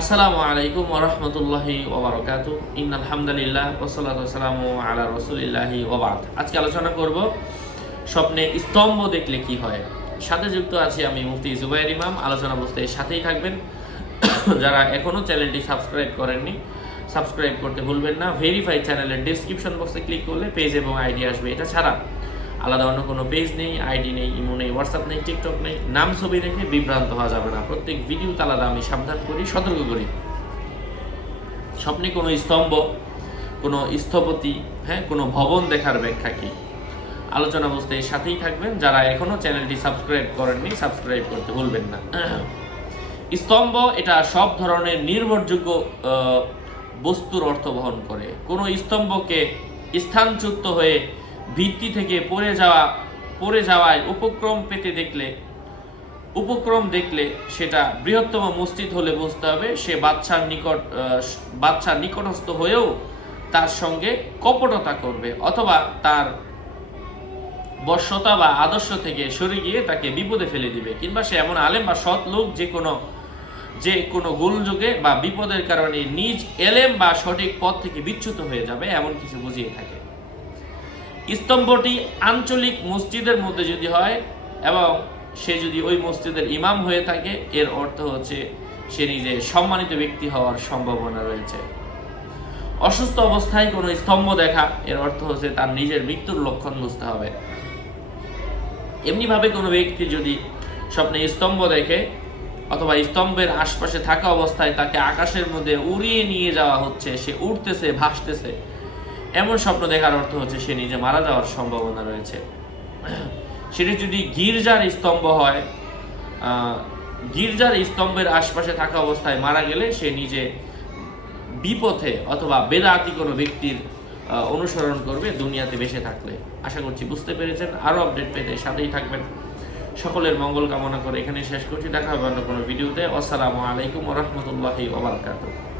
আসসালামু আলাইকুম ওয়া রাহমাতুল্লাহি ওয়া বারাকাতুহু। ইন্নাল হামদুলিল্লাহ ওয়াসসালাতু ওয়াসসালামু আলা রাসূলিল্লাহি ওয়া বা'দ। আজকে আলোচনা করব স্বপ্নে স্তম্ভ দেখলে কি হয়। সাথে যুক্ত আছি আমি মুফতি জুবাইর ইমাম। আলোচনা বুঝতে সাথেই থাকবেন। যারা এখনো চ্যানেলটি সাবস্ক্রাইব করেননি, সাবস্ক্রাইব করতে ভুলবেন না। ভেরিফাই চ্যানেলের ডেসক্রিপশন বক্সে ক্লিক করলে পেজ এবং আইডি আসবে। এটা ছাড়া আলাদা অন্য কোনো পেজ নেই, আইডি নেই, ইমো নেই, হোয়াটসঅ্যাপ নেই, টিকটক নেই। নাম ছবি রেখে বিভ্রান্ত হওয়া যাবে না। প্রত্যেক ভিডিওতে আলাদা আমি সাবধান করি, সতর্ক করি। স্বপ্নে কোনো স্তম্ভ, কোনো স্থপতি, কোনো ভবন দেখার ব্যাখ্যা কি, আলোচনা বুঝতে সাথেই থাকবেন। যারা এখনো চ্যানেলটি সাবস্ক্রাইব করেননি, সাবস্ক্রাইব করতে ভুলবেন না। স্তম্ভ এটা সব ধরনের নির্ভরযোগ্য বস্তুর অর্থ বহন করে। কোনো স্তম্ভকে স্থানচ্যুত হয়ে ভিত্তি থেকে পড়ে যাওয়ায় উপক্রম দেখলে সেটা বৃহত্তম মসজিদ হলে বুঝতে হবে সে বাদশার নিকটস্থ হয়েও তার সঙ্গে কপটতা করবে, অথবা তার বশ্যতা বা আদর্শ থেকে সরে গিয়ে তাকে বিপদে ফেলে দিবে, কিংবা সে এমন আলেম বা সৎ লোক যে কোনো গোলযোগে বা বিপদের কারণে নিজ এলেম বা সঠিক পথ থেকে বিচ্যুত হয়ে যাবে, এমন কিছু বুঝিয়ে থাকে। স্তম্ভটি আঞ্চলিক মসজিদের মধ্যে যদি হয় এবং সে যদি ওই মসজিদের ইমাম হয়ে থাকে, এর অর্থ হচ্ছে সে নিজে সম্মানিত ব্যক্তি হওয়ার সম্ভাবনা রয়েছে। অসুস্থ অবস্থায় কোনো স্তম্ভ দেখা, এর অর্থ হচ্ছে তার নিজের মৃত্যুর লক্ষণ বুঝতে হবে। এমনিভাবে কোনো ব্যক্তি যদি স্বপ্নে স্তম্ভ দেখে অথবা স্তম্ভের আশপাশে থাকা অবস্থায় তাকে আকাশের মধ্যে উড়িয়ে নিয়ে যাওয়া হচ্ছে, সে উড়তেছে, ভাসতেছে, এমন স্বপ্ন দেখার অর্থ হচ্ছে সে নিজে মারা যাওয়ার সম্ভাবনা রয়েছে। সেটি যদি গির্জার স্তম্ভ হয়, গির্জার স্তম্ভের আশপাশে থাকা অবস্থায় মারা গেলে সে নিজে বিপথে অথবা বেদাতি কোনো ব্যক্তির অনুসরণ করবে দুনিয়াতে বেঁচে থাকলে। আশা করছি বুঝতে পেরেছেন। আরও আপডেট পেতে সাথেই থাকবেন। সকলের মঙ্গল কামনা করে এখানে শেষ করছি। দেখা হবে অন্য কোনো ভিডিওতে। আসসালামু আলাইকুম ওয়া রাহমাতুল্লাহি ওয়া বারাকাতুহু।